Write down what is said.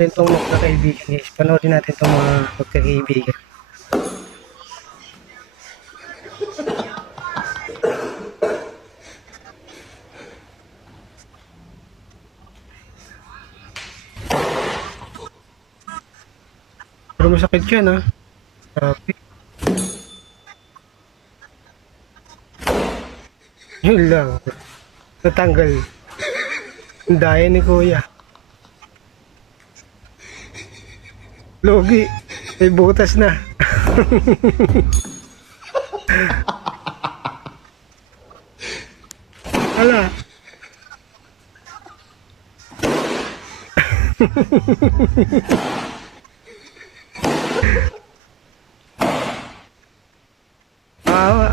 Itong magkakaibigan guys. Panoodin natin itong mga magkakaibigan. Pero masakit yan ha. Grabe. Yun lang. Natanggal. Ang daya ni kuya. Logi. May butas na. Hala. Awa.